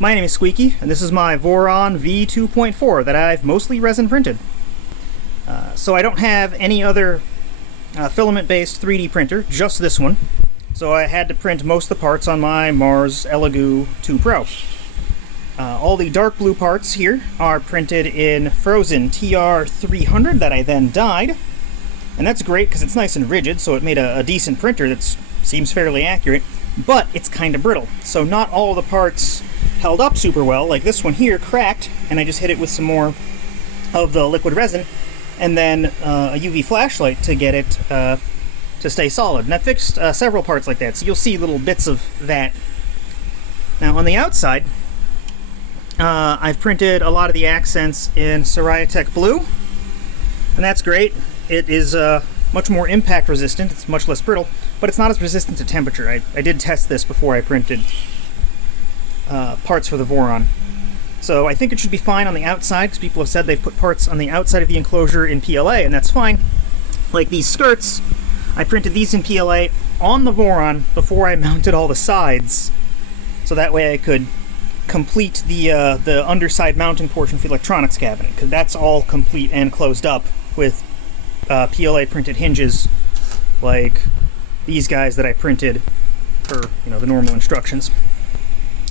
My name is Sqeaky, and this is my Voron V2.4 that I've mostly resin printed. So I don't have any other filament-based 3D printer, just this one. So I had to print most of the parts on my Mars Elegoo 2 Pro. All the dark blue parts here are printed in frozen TR300 that I then dyed. And that's great because it's nice and rigid, so it made a decent printer that seems fairly accurate, but it's kind of brittle. So not all the parts held up super well, like this one here cracked, and I just hit it with some more of the liquid resin, and then a UV flashlight to get it to stay solid. And I fixed several parts like that, so you'll see little bits of that. Now on the outside, I've printed a lot of the accents in Tech Blue, and that's great. It is much more impact resistant, it's much less brittle, but it's not as resistant to temperature. I did test this before I printed parts for the Voron. So I think it should be fine on the outside, because people have said they've put parts on the outside of the enclosure in PLA, and that's fine. Like these skirts, I printed these in PLA on the Voron before I mounted all the sides, so that way I could complete the underside mounting portion for the electronics cabinet, because that's all complete and closed up with PLA printed hinges like these guys that I printed per the normal instructions.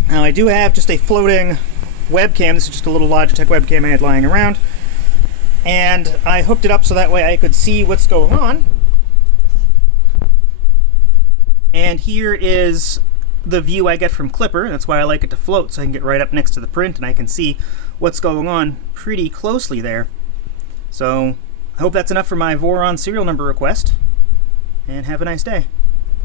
Now I do have just a floating webcam. This is just a little Logitech webcam I had lying around, and I hooked it up so that way I could see what's going on. And here is the view I get from Clipper. That's why I like it to float, so I can get right up next to the print and I can see what's going on pretty closely there. So I hope that's enough for my Voron serial number request, and have a nice day.